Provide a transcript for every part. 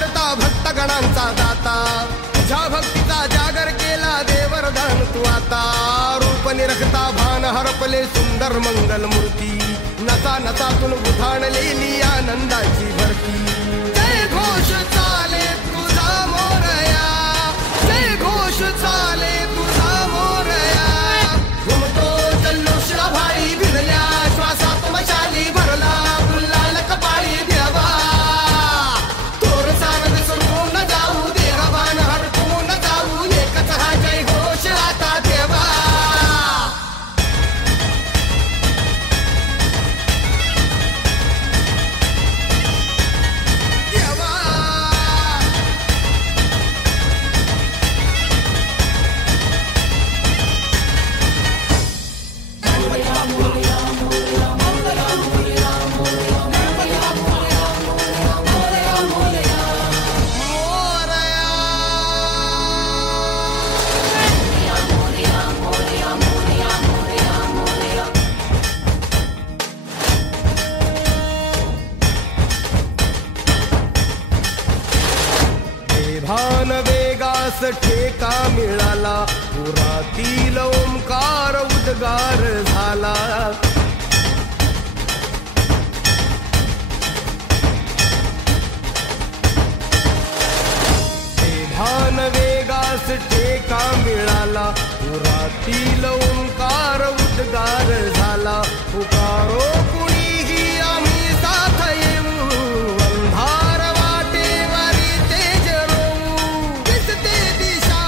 करता भक्तगणांचा दाता, तुझ्या भक्तीचा जागर केला देवरदान तू आता. रूप निरखता भान हरपले सुंदर मंगल मूर्ती, नसा नसातून उधाणलेली आनंदाची भरती. जय घोष चाले तुझा मोरया, जय घोष चाले तुझा मोरया. घुमतो जल्लोष भाई भिडल्या श्वासात मशाली भरला गुलाल कपाळी देवा. तोर सारद सुरून जाऊ देहभान हरपून जाऊ, एकच हा जय घोष आता देवा. भान वेगास ठेका मिळाला, पुरातील ओंकार उद्गार झाला. भान वेगास ठेका मिळाला, पुरातील ओंकार उद्गार झाला. पुकारो कुणीही आम्ही साथ येऊ, अंधार वाटेवारी तेज रोवू. दिसते दिशा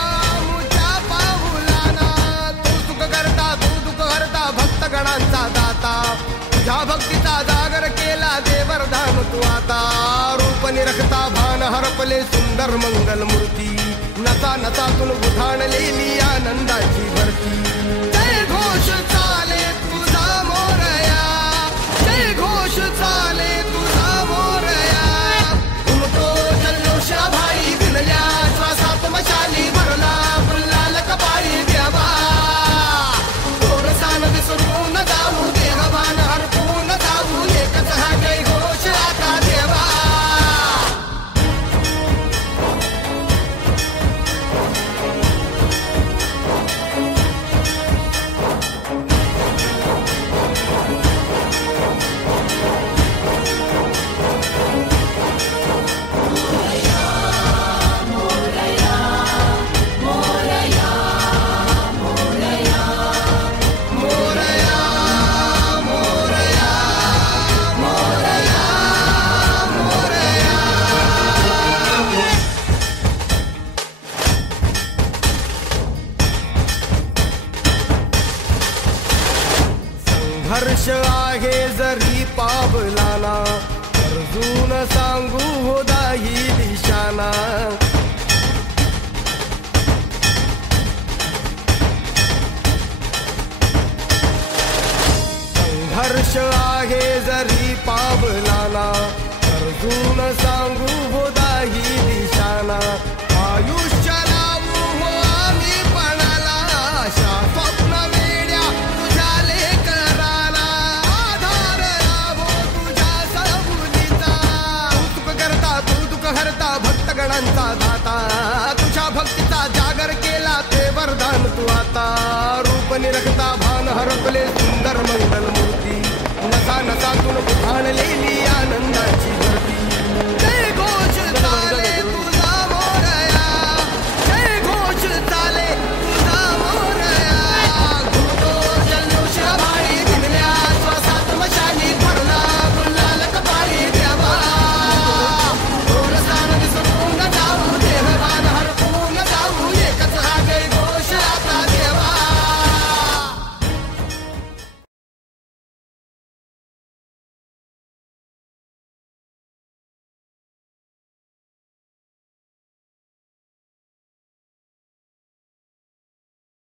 मुच्या पाऊलाना, तू सुख करता तू दुःख हरता भक्तगणांचा दाता. तुझ्या भक्तीचा जागर केला देवरदान तू आता. रूप निरखता भान हरपले सुंदर मंगल मूर्ती, नसा नसातून उधाणलेली आनंदाची भरती. जय घोष चाले तुझा मोरया, जय घोष चाले तुझा मोरया. घुमतो जल्लोष भाई भिडल्या श्वासात मशाली भरला गुलाल कपाळी देवा. तोर सानद सुरून जाऊ देहभान हरपून जाऊ, एकच हा जय घोष आता देवा. हर्ष आहे जरी पावलाना, अर्जुन सांगू हो दाही दिशाना. संघर्ष आहे जरी पावलाना, अर्जुन सांगू हो दाही दिशाना. आयुष्य लावू हो आम्ही पणाला, आशा स्वप्न वेड्या तुझ्या लेकराला. आधार लाभो तुझ्या सबुलीचा, सुख करता तू दुःख हरता भक्तगणांचा दाता. तुझ्या भक्तीचा जागर केला ते वरदान तू आता. रूप निरखता भान हरपले सुंदर मंगल मूर्ती, नसा नसातून उधाणलेली आनंदाची